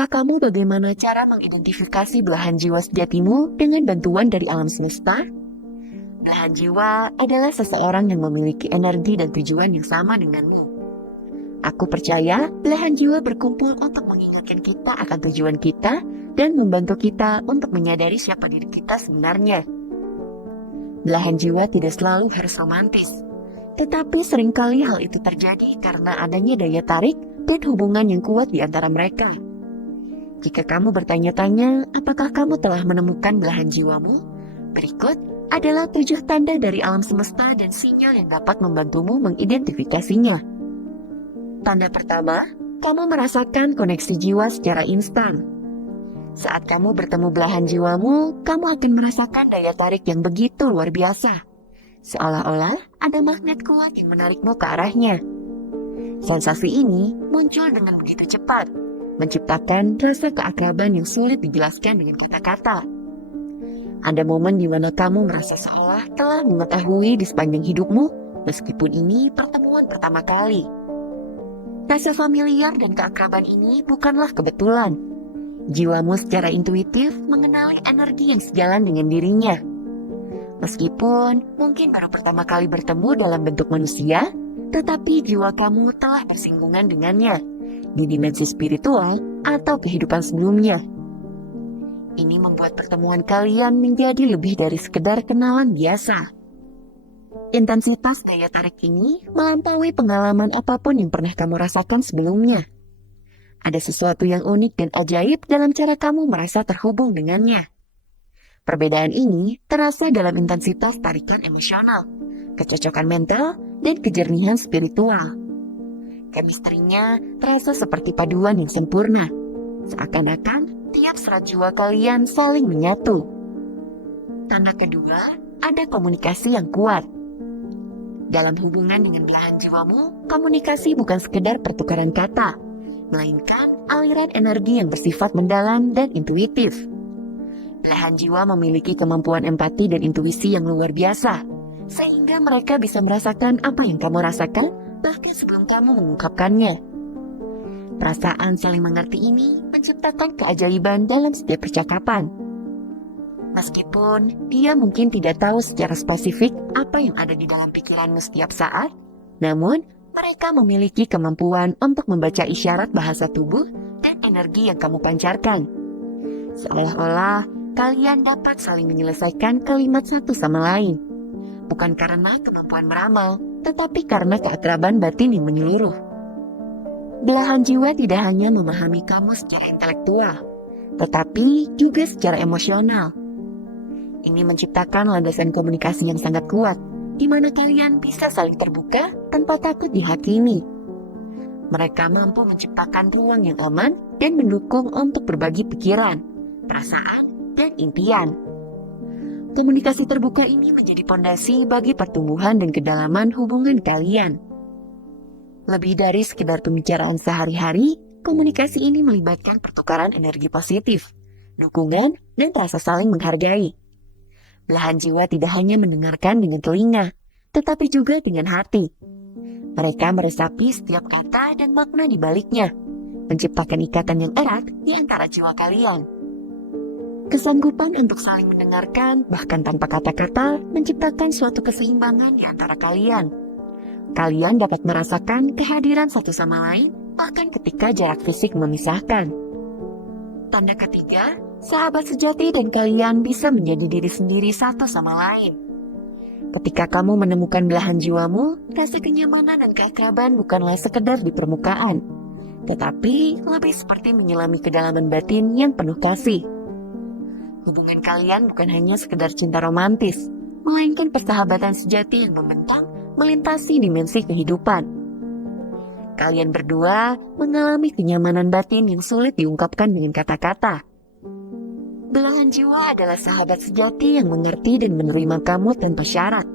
Tahukah kamu bagaimana cara mengidentifikasi belahan jiwa sejatimu dengan bantuan dari alam semesta? Belahan jiwa adalah seseorang yang memiliki energi dan tujuan yang sama denganmu. Aku percaya belahan jiwa berkumpul untuk mengingatkan kita akan tujuan kita dan membantu kita untuk menyadari siapa diri kita sebenarnya. Belahan jiwa tidak selalu harus romantis, tetapi seringkali hal itu terjadi karena adanya daya tarik dan hubungan yang kuat di antara mereka. Jika kamu bertanya-tanya apakah kamu telah menemukan belahan jiwamu, berikut adalah 7 tanda dari alam semesta dan sinyal yang dapat membantumu mengidentifikasinya. Tanda pertama, kamu merasakan koneksi jiwa secara instan. Saat kamu bertemu belahan jiwamu, kamu akan merasakan daya tarik yang begitu luar biasa. Seolah-olah ada magnet kuat yang menarikmu ke arahnya. Sensasi ini muncul dengan begitu cepat, menciptakan rasa keakraban yang sulit dijelaskan dengan kata-kata. Ada momen di mana kamu merasa seolah telah mengetahui di sepanjang hidupmu, meskipun ini pertemuan pertama kali. Rasa familiar dan keakraban ini bukanlah kebetulan. Jiwamu secara intuitif mengenali energi yang sejalan dengan dirinya. Meskipun mungkin baru pertama kali bertemu dalam bentuk manusia, tetapi jiwa kamu telah bersinggungan dengannya di dimensi spiritual atau kehidupan sebelumnya. Ini membuat pertemuan kalian menjadi lebih dari sekedar kenalan biasa. Intensitas daya tarik ini melampaui pengalaman apapun yang pernah kamu rasakan sebelumnya. Ada sesuatu yang unik dan ajaib dalam cara kamu merasa terhubung dengannya. Perbedaan ini terasa dalam intensitas tarikan emosional, kecocokan mental, dan kejernihan spiritual. Chemistry-nya terasa seperti paduan yang sempurna, seakan-akan tiap serat jiwa kalian saling menyatu. Tanda kedua, ada komunikasi yang kuat. Dalam hubungan dengan belahan jiwamu, komunikasi bukan sekedar pertukaran kata, melainkan aliran energi yang bersifat mendalam dan intuitif. Belahan jiwa memiliki kemampuan empati dan intuisi yang luar biasa, sehingga mereka bisa merasakan apa yang kamu rasakan bahkan sebelum kamu mengungkapkannya. Perasaan saling mengerti ini menciptakan keajaiban dalam setiap percakapan. Meskipun dia mungkin tidak tahu secara spesifik apa yang ada di dalam pikiranmu setiap saat, namun mereka memiliki kemampuan untuk membaca isyarat bahasa tubuh dan energi yang kamu pancarkan. Seolah-olah kalian dapat saling menyelesaikan kalimat satu sama lain. Bukan karena kemampuan meramal, tetapi karena keakraban batin yang menyeluruh. Belahan jiwa tidak hanya memahami kamu secara intelektual, tetapi juga secara emosional. Ini menciptakan landasan komunikasi yang sangat kuat, di mana kalian bisa saling terbuka tanpa takut dihakimi. Mereka mampu menciptakan ruang yang aman dan mendukung untuk berbagi pikiran, perasaan, dan impian. Komunikasi terbuka ini menjadi pondasi bagi pertumbuhan dan kedalaman hubungan kalian. Lebih dari sekedar pembicaraan sehari-hari, komunikasi ini melibatkan pertukaran energi positif, dukungan, dan rasa saling menghargai. Belahan jiwa tidak hanya mendengarkan dengan telinga, tetapi juga dengan hati. Mereka meresapi setiap kata dan makna di baliknya, menciptakan ikatan yang erat di antara jiwa kalian. Kesanggupan untuk saling mendengarkan, bahkan tanpa kata-kata, menciptakan suatu keseimbangan di antara kalian. Kalian dapat merasakan kehadiran satu sama lain, bahkan ketika jarak fisik memisahkan. Tanda ketiga, sahabat sejati dan kalian bisa menjadi diri sendiri satu sama lain. Ketika kamu menemukan belahan jiwamu, rasa kenyamanan dan keakraban bukanlah sekedar di permukaan, tetapi lebih seperti menyelami kedalaman batin yang penuh kasih. Hubungan kalian bukan hanya sekedar cinta romantis, melainkan persahabatan sejati yang membentang melintasi dimensi kehidupan. Kalian berdua mengalami kenyamanan batin yang sulit diungkapkan dengan kata-kata. Belahan jiwa adalah sahabat sejati yang mengerti dan menerima kamu tanpa syarat.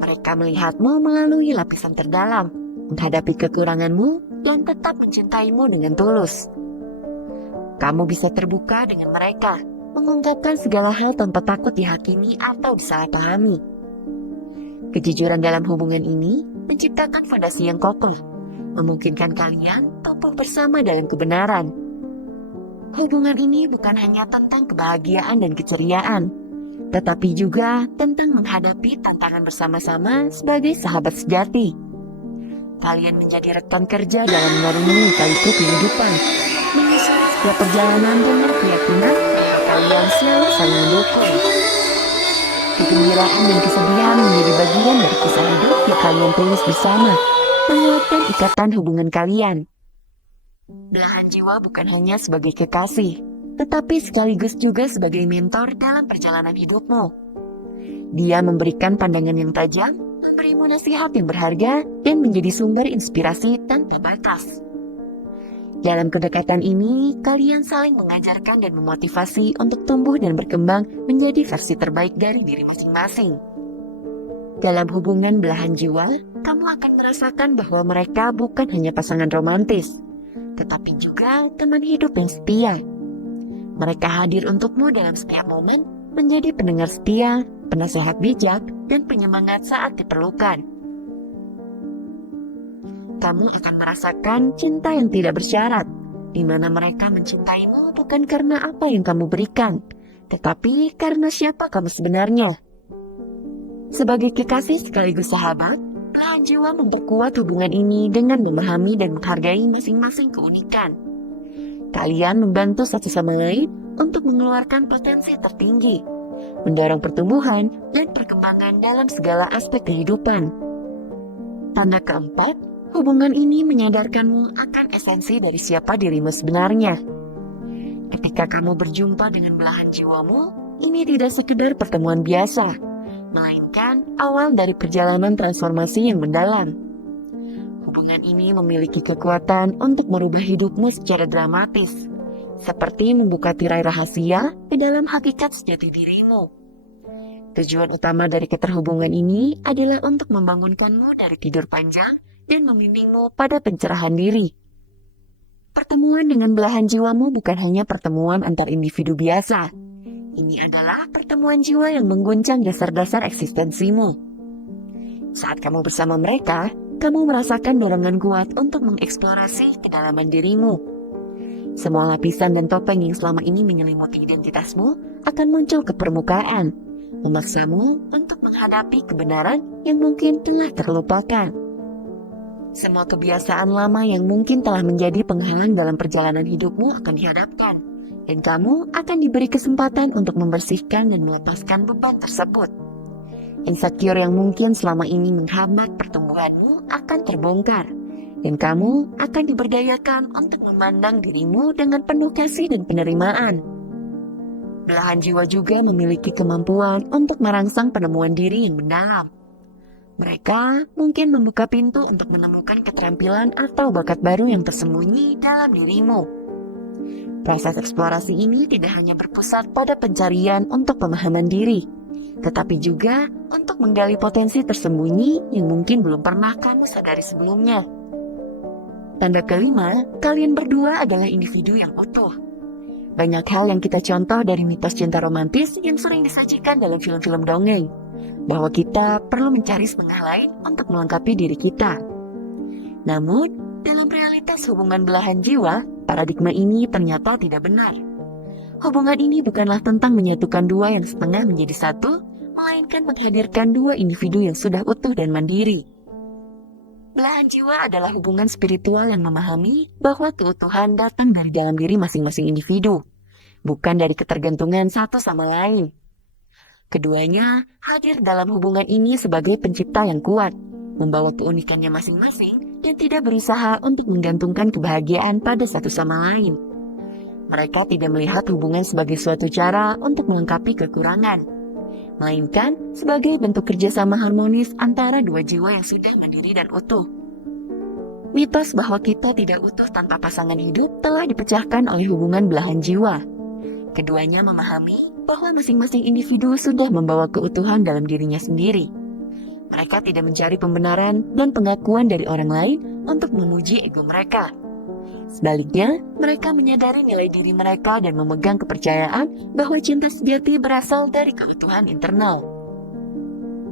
Mereka melihatmu melalui lapisan terdalam, menghadapi kekuranganmu, dan tetap mencintaimu dengan tulus. Kamu bisa terbuka dengan mereka, mengungkapkan segala hal tanpa takut dihakimi atau disalahpahami. Kejujuran dalam hubungan ini menciptakan fondasi yang kokoh, memungkinkan kalian tumbuh bersama dalam kebenaran. Hubungan ini bukan hanya tentang kebahagiaan dan keceriaan, tetapi juga tentang menghadapi tantangan bersama-sama sebagai sahabat sejati. Kalian menjadi rekan kerja dalam mengarungi lika-liku kehidupan, menyusuri setiap perjalanan dengan keyakinan bahwa kalian selalu saling mendukung. Kegembiraan dan kesedihan menjadi bagian dari kisah hidup yang kalian tulis bersama, menguatkan ikatan hubungan kalian. Belahan jiwa bukan hanya sebagai kekasih, tetapi sekaligus juga sebagai mentor dalam perjalanan hidupmu. Dia memberikan pandangan yang tajam, memberimu nasihat yang berharga, dan menjadi sumber inspirasi tanpa batas. Dalam kedekatan ini, kalian saling mengajarkan dan memotivasi untuk tumbuh dan berkembang menjadi versi terbaik dari diri masing-masing. Dalam hubungan belahan jiwa, kamu akan merasakan bahwa mereka bukan hanya pasangan romantis, tetapi juga teman hidup yang setia. Mereka hadir untukmu dalam setiap momen, menjadi pendengar setia, penasehat bijak, dan penyemangat saat diperlukan. Kamu akan merasakan cinta yang tidak bersyarat, di mana mereka mencintaimu bukan karena apa yang kamu berikan, tetapi karena siapa kamu sebenarnya. Sebagai kekasih sekaligus sahabat, belahan jiwa memperkuat hubungan ini dengan memahami dan menghargai masing-masing keunikan. Kalian membantu satu sama lain untuk mengeluarkan potensi tertinggi, mendorong pertumbuhan dan perkembangan dalam segala aspek kehidupan. Tanda keempat, hubungan ini menyadarkanmu akan esensi dari siapa dirimu sebenarnya. Ketika kamu berjumpa dengan belahan jiwamu, ini tidak sekedar pertemuan biasa, melainkan awal dari perjalanan transformasi yang mendalam. Hubungan ini memiliki kekuatan untuk merubah hidupmu secara dramatis, seperti membuka tirai rahasia di dalam hakikat sejati dirimu. Tujuan utama dari keterhubungan ini adalah untuk membangunkanmu dari tidur panjang dan membimbingmu pada pencerahan diri. Pertemuan dengan belahan jiwamu bukan hanya pertemuan antar individu biasa. Ini adalah pertemuan jiwa yang mengguncang dasar-dasar eksistensimu. Saat kamu bersama mereka, kamu merasakan dorongan kuat untuk mengeksplorasi kedalaman dirimu. Semua lapisan dan topeng yang selama ini menyelimuti identitasmu akan muncul ke permukaan, memaksamu untuk menghadapi kebenaran yang mungkin telah terlupakan. Semua kebiasaan lama yang mungkin telah menjadi penghalang dalam perjalanan hidupmu akan dihadapkan, dan kamu akan diberi kesempatan untuk membersihkan dan melepaskan beban tersebut. Insecure yang mungkin selama ini menghambat pertumbuhanmu akan terbongkar, dan kamu akan diberdayakan untuk memandang dirimu dengan penuh kasih dan penerimaan. Belahan jiwa juga memiliki kemampuan untuk merangsang penemuan diri yang mendalam. Mereka mungkin membuka pintu untuk menemukan keterampilan atau bakat baru yang tersembunyi dalam dirimu. Proses eksplorasi ini tidak hanya berpusat pada pencarian untuk pemahaman diri, tetapi juga untuk menggali potensi tersembunyi yang mungkin belum pernah kamu sadari sebelumnya. Tanda kelima, kalian berdua adalah individu yang utuh. Banyak hal yang kita contoh dari mitos cinta romantis yang sering disajikan dalam film-film dongeng, bahwa kita perlu mencari setengah lain untuk melengkapi diri kita. Namun, dalam realitas hubungan belahan jiwa, paradigma ini ternyata tidak benar. Hubungan ini bukanlah tentang menyatukan dua yang setengah menjadi satu, melainkan menghadirkan dua individu yang sudah utuh dan mandiri. Belahan jiwa adalah hubungan spiritual yang memahami bahwa keutuhan datang dari dalam diri masing-masing individu, bukan dari ketergantungan satu sama lain. Keduanya hadir dalam hubungan ini sebagai pencipta yang kuat, membawa keunikannya masing-masing dan tidak berusaha untuk menggantungkan kebahagiaan pada satu sama lain. Mereka tidak melihat hubungan sebagai suatu cara untuk melengkapi kekurangan, melainkan sebagai bentuk kerjasama harmonis antara dua jiwa yang sudah mandiri dan utuh. Mitos bahwa kita tidak utuh tanpa pasangan hidup telah dipecahkan oleh hubungan belahan jiwa. Keduanya memahami bahwa masing-masing individu sudah membawa keutuhan dalam dirinya sendiri. Mereka tidak mencari pembenaran dan pengakuan dari orang lain untuk memuji ego mereka. Sebaliknya, mereka menyadari nilai diri mereka dan memegang kepercayaan bahwa cinta sejati berasal dari keutuhan internal.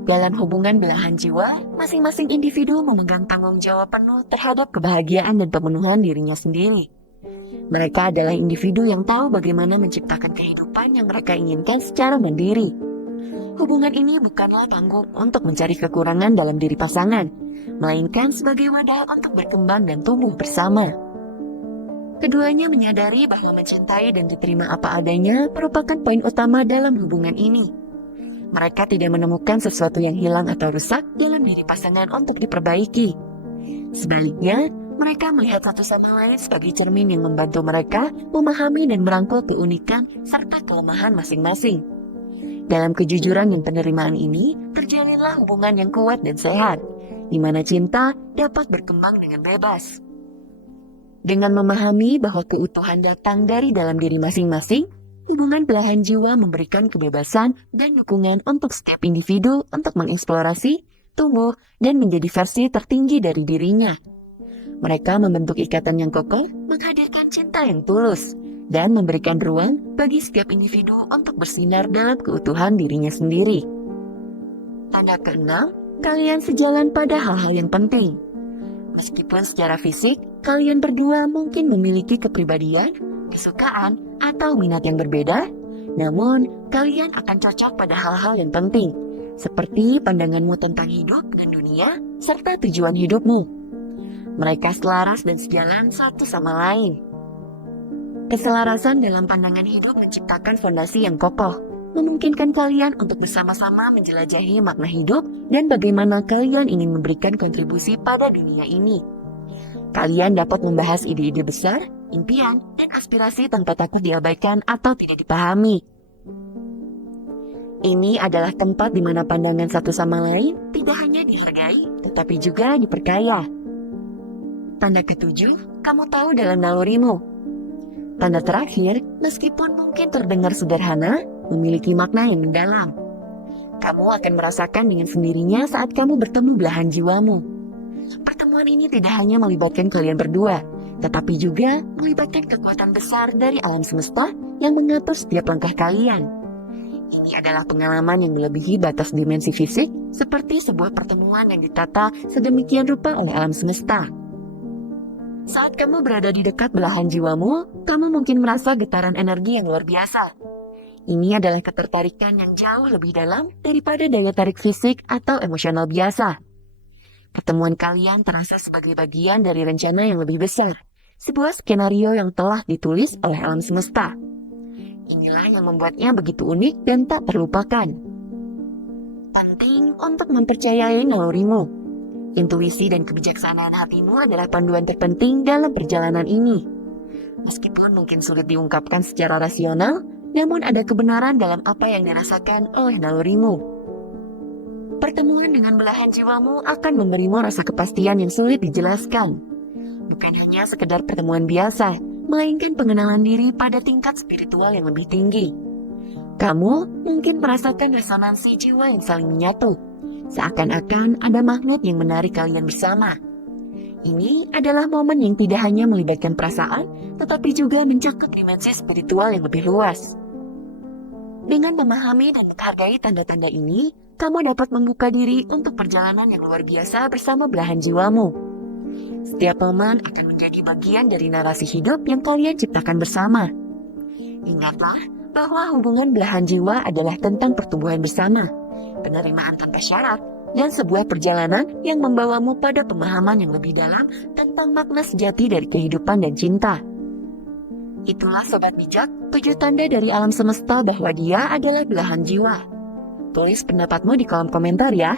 Dalam hubungan belahan jiwa, masing-masing individu memegang tanggung jawab penuh terhadap kebahagiaan dan pemenuhan dirinya sendiri. Mereka adalah individu yang tahu bagaimana menciptakan kehidupan yang mereka inginkan secara mandiri. Hubungan ini bukanlah panggung untuk mencari kekurangan dalam diri pasangan, melainkan sebagai wadah untuk berkembang dan tumbuh bersama. Keduanya menyadari bahwa mencintai dan diterima apa adanya merupakan poin utama dalam hubungan ini. Mereka tidak menemukan sesuatu yang hilang atau rusak dalam diri pasangan untuk diperbaiki. Sebaliknya, mereka melihat satu sama lain sebagai cermin yang membantu mereka memahami dan merangkul keunikan serta kelemahan masing-masing. Dalam kejujuran dan penerimaan ini, terjalinlah hubungan yang kuat dan sehat, di mana cinta dapat berkembang dengan bebas. Dengan memahami bahwa keutuhan datang dari dalam diri masing-masing, hubungan belahan jiwa memberikan kebebasan dan dukungan untuk setiap individu untuk mengeksplorasi, tumbuh, dan menjadi versi tertinggi dari dirinya. Mereka membentuk ikatan yang kokoh, menghadirkan cinta yang tulus, dan memberikan ruang bagi setiap individu untuk bersinar dalam keutuhan dirinya sendiri. Tanda keenam, kalian sejalan pada hal-hal yang penting. Meskipun secara fisik, kalian berdua mungkin memiliki kepribadian, kesukaan, atau minat yang berbeda, namun kalian akan cocok pada hal-hal yang penting, seperti pandanganmu tentang hidup dan dunia, serta tujuan hidupmu. Mereka selaras dan sejalan satu sama lain. Keselarasan dalam pandangan hidup menciptakan fondasi yang kokoh, memungkinkan kalian untuk bersama-sama menjelajahi makna hidup dan bagaimana kalian ingin memberikan kontribusi pada dunia ini. Kalian dapat membahas ide-ide besar, impian, dan aspirasi tanpa takut diabaikan atau tidak dipahami. Ini adalah tempat di mana pandangan satu sama lain tidak hanya dihargai, tetapi juga diperkaya. Tanda ketujuh, kamu tahu dalam nalurimu. Tanda terakhir, meskipun mungkin terdengar sederhana, memiliki makna yang mendalam. Kamu akan merasakan dengan sendirinya saat kamu bertemu belahan jiwamu. Pertemuan ini tidak hanya melibatkan kalian berdua, tetapi juga melibatkan kekuatan besar dari alam semesta yang mengatur setiap langkah kalian. Ini adalah pengalaman yang melebihi batas dimensi fisik, seperti sebuah pertemuan yang ditata sedemikian rupa oleh alam semesta. Saat kamu berada di dekat belahan jiwamu, kamu mungkin merasa getaran energi yang luar biasa. Ini adalah ketertarikan yang jauh lebih dalam daripada daya tarik fisik atau emosional biasa. Pertemuan kalian terasa sebagai bagian dari rencana yang lebih besar, sebuah skenario yang telah ditulis oleh alam semesta. Inilah yang membuatnya begitu unik dan tak terlupakan. Penting untuk mempercayai nalurimu. Intuisi dan kebijaksanaan hatimu adalah panduan terpenting dalam perjalanan ini. Meskipun mungkin sulit diungkapkan secara rasional, namun ada kebenaran dalam apa yang dirasakan oleh nalurimu. Pertemuan dengan belahan jiwamu akan memberimu rasa kepastian yang sulit dijelaskan. Bukan hanya sekedar pertemuan biasa, melainkan pengenalan diri pada tingkat spiritual yang lebih tinggi. Kamu mungkin merasakan resonansi jiwa yang saling menyatu, seakan-akan ada magnet yang menarik kalian bersama. Ini adalah momen yang tidak hanya melibatkan perasaan, tetapi juga mencakup dimensi spiritual yang lebih luas. Dengan memahami dan menghargai tanda-tanda ini, kamu dapat membuka diri untuk perjalanan yang luar biasa bersama belahan jiwamu. Setiap momen akan menjadi bagian dari narasi hidup yang kalian ciptakan bersama. Ingatlah bahwa hubungan belahan jiwa adalah tentang pertumbuhan bersama, penerimaan tanpa syarat, dan sebuah perjalanan yang membawamu pada pemahaman yang lebih dalam tentang makna sejati dari kehidupan dan cinta. Itulah Sobat Bijak, 7 tanda dari alam semesta bahwa dia adalah belahan jiwa. Tulis pendapatmu di kolom komentar ya.